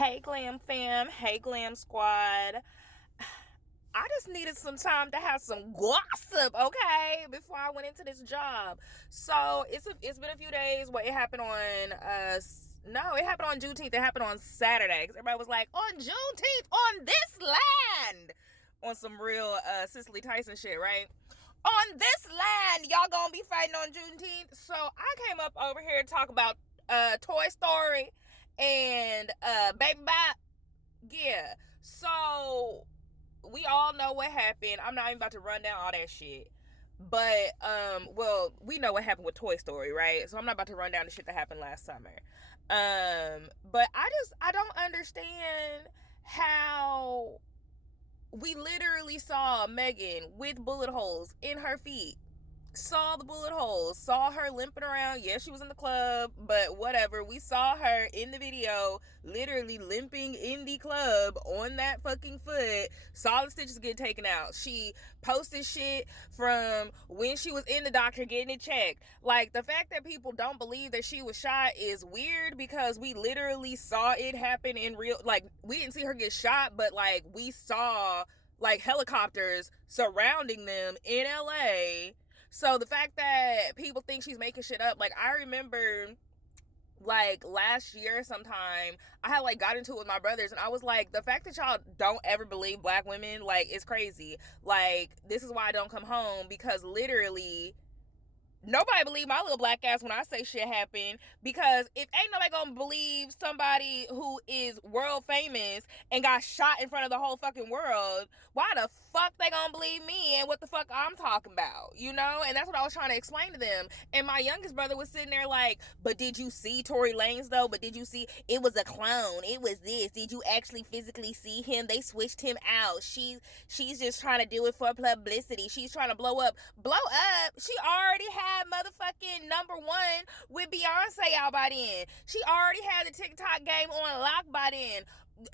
Hey Glam fam, hey Glam squad. I just needed some time to have some gossip, okay, before I went into this job. So it's been a few days. What it happened on no, it happened on Juneteenth. It happened on Saturday because everybody was like, on Juneteenth on this land, on some real Cicely Tyson shit, right? On this land, y'all gonna be fighting on Juneteenth. So I came up over here to talk about Toy Story and Baby Bop. Yeah. So we all know what happened. I'm not even about to run down all that shit. But well, we know what happened with Toy Story, right? So I'm not about to run down the shit that happened last summer. But I don't understand how we literally saw Megan with bullet holes in her feet, saw the bullet holes, saw her limping around. Yeah, she was in the club, but whatever. We saw her in the video literally limping in the club on that fucking foot. Saw the stitches get taken out. She posted shit from when she was in the doctor getting it checked. Like, the fact that people don't believe that she was shot is weird because we literally saw it happen in real. Like, we didn't see her get shot, but like we saw like helicopters surrounding them in LA. So the fact that people think she's making shit up, like, I remember like last year sometime I had like got into it with my brothers and I was like, the fact that y'all don't ever believe black women, like, it's crazy. Like, this is why I don't come home, because literally nobody believe my little black ass when I say shit happen, because if ain't nobody gonna believe somebody who is world famous and got shot in front of the whole fucking world, why the fuck they gonna believe me and what the fuck I'm talking about, you know? And that's what I was trying to explain to them. And my youngest brother was sitting there like, but did you see Tory Lanez though? But did you see it was a clone? It was this. Did you actually physically see him? They switched him out. She's just trying to do it for publicity. She's trying to blow up. Blow up? She already had motherfucking number one with Beyonce out by then. She already had the TikTok game on lock by then.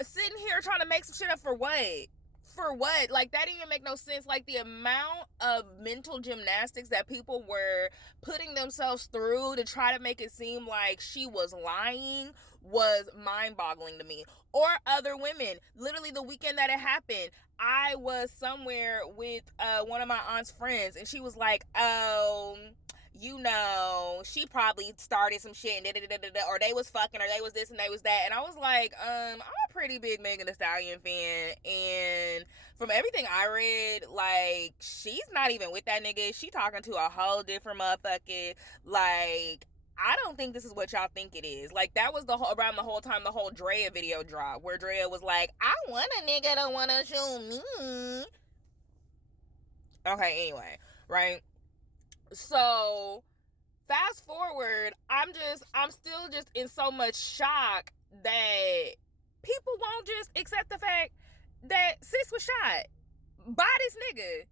Sitting here trying to make some shit up for what? For what? Like, that didn't even make no sense. Like, the amount of mental gymnastics that people were putting themselves through to try to make it seem like she was lying was mind-boggling to me. Or other women. Literally, the weekend that it happened, I was somewhere with one of my aunt's friends, and she was like, oh, you know, she probably started some shit and or they was fucking, or they was this and they was that. And I was like, I'm a pretty big Megan Thee Stallion fan, and from everything I read, like, she's not even with that nigga. She talking to a whole different motherfucker. Like, I don't think this is what y'all think it is. Like, that was the whole, around the whole time the whole Drea video dropped, where Drea was like, I want a nigga to wanna shoot me. Okay, anyway, right? So fast forward, I'm still just in so much shock that people won't just accept the fact that sis was shot by this nigga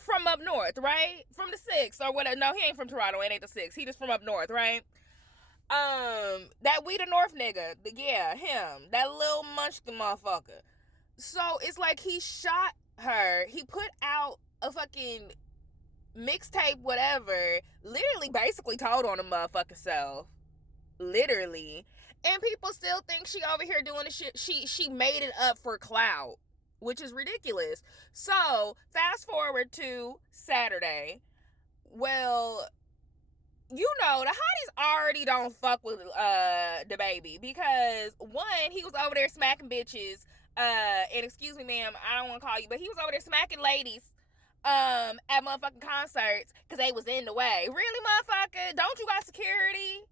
from up north, right? From the six or whatever. No, he ain't from Toronto. It ain't the six. He just from up north, right? That we the North nigga, yeah, him, that little munchkin motherfucker. So it's like he shot her. He put out a fucking mixtape, whatever, literally basically told on a motherfucking self. Literally. And people still think she over here doing the shit. She made it up for clout, which is ridiculous. So fast forward to Saturday. Well, you know, the hotties already don't fuck with the baby, because one, he was over there smacking bitches, and excuse me ma'am, I don't want to call you, but he was over there smacking ladies at motherfucking concerts because they was in the way. Really, motherfucker? Don't you got security?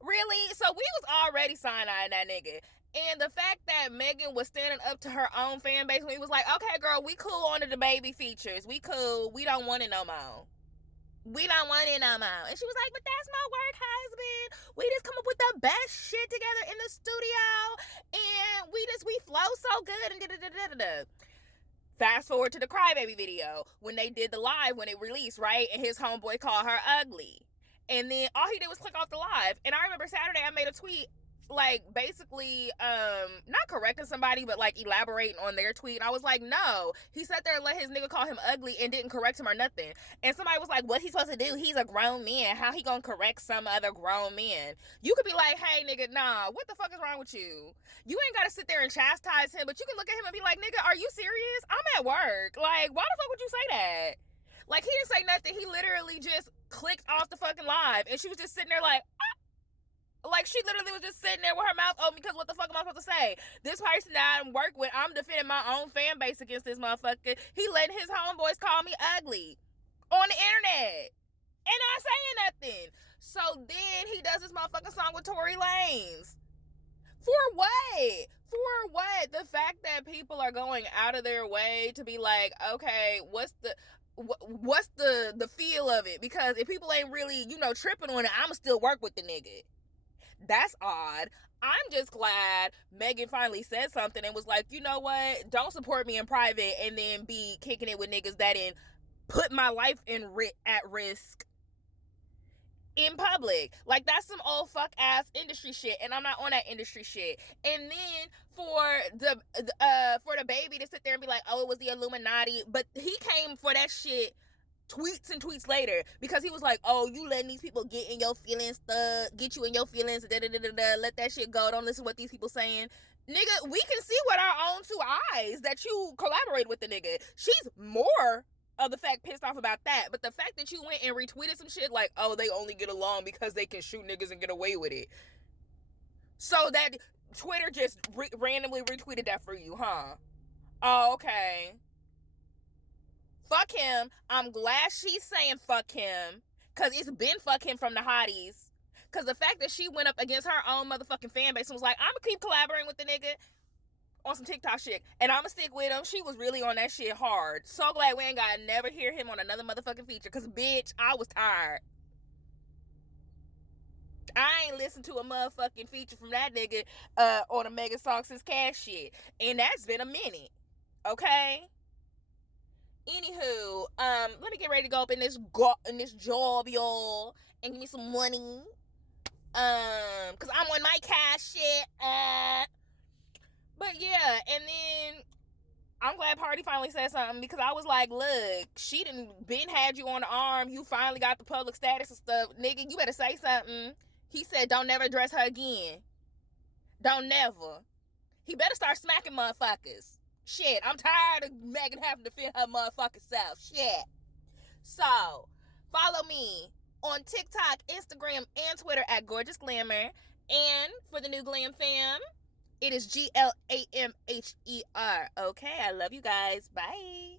Really? So we was already side-eyeing that nigga. And the fact that Megan was standing up to her own fan base when he was like, okay, girl, we cool on the baby features. We cool. We don't want it no more. We don't want it no more. And she was like, but that's my work husband. We just come up with the best shit together in the studio. And we flow so good. And da-da-da-da-da. Fast forward to the Crybaby video when they did the live when it released, right? And his homeboy called her ugly. And then all he did was click off the live. And I remember Saturday I made a tweet like basically not correcting somebody, but like elaborating on their tweet. And I was like, no. He sat there and let his nigga call him ugly and didn't correct him or nothing. And somebody was like, what he supposed to do? He's a grown man. How he gonna correct some other grown man? You could be like, hey nigga, nah, what the fuck is wrong with you? You ain't gotta sit there and chastise him, but you can look at him and be like, nigga, are you serious? I'm at work. Like, why the fuck would you say that? Like, he didn't say nothing. He literally just clicked off the fucking live, and she was just sitting there like, like, she literally was just sitting there with her mouth open because what the fuck am I supposed to say? This person that I work with, I'm defending my own fan base against this motherfucker. He letting his homeboys call me ugly on the internet. And not saying nothing. So then he does this motherfucking song with Tory Lanez. For what? For what? The fact that people are going out of their way to be like, okay, what's the feel of it? Because if people ain't really, tripping on it, I'ma still work with the nigga. That's odd. I'm just glad Megan finally said something and was like, you know what? Don't support me in private and then be kicking it with niggas that put my life at risk in public. Like, that's some old fuck ass industry shit, and I'm not on that industry shit. And then for the baby to sit there and be like, oh, it was the Illuminati, but he came for that shit tweets and tweets later because he was like, oh, you letting these people get in your feelings, get you in your feelings, let that shit go, don't listen to what these people saying. Nigga, we can see with our own two eyes that you collaborate with the nigga. She's more of the fact pissed off about that, but the fact that you went and retweeted some shit like, oh, they only get along because they can shoot niggas and get away with it, so that Twitter just randomly retweeted that for you, huh? Oh, okay. Fuck him. I'm glad she's saying fuck him, because it's been fuck him from the hotties. Because the fact that she went up against her own motherfucking fan base and was like, I'm going to keep collaborating with the nigga on some TikTok shit, and I'm going to stick with him. She was really on that shit hard. So glad we ain't got to never hear him on another motherfucking feature, because, bitch, I was tired. I ain't listened to a motherfucking feature from that nigga on a Megan Song since Cash shit. And that's been a minute. Okay? Anywho, let me get ready to go up in this job, y'all, and give me some money. Cause I'm on my cash shit. But yeah, and then I'm glad Party finally said something, because I was like, look, she didn't been had you on the arm. You finally got the public status and stuff. Nigga, you better say something. He said, don't never address her again. Don't never. He better start smacking motherfuckers. Shit, I'm tired of Megan having to defend her motherfucking self. Shit. So, follow me on TikTok, Instagram, and Twitter at Gorgeous Glamour. And for the new Glam fam, it is GLAMHER. Okay, I love you guys. Bye.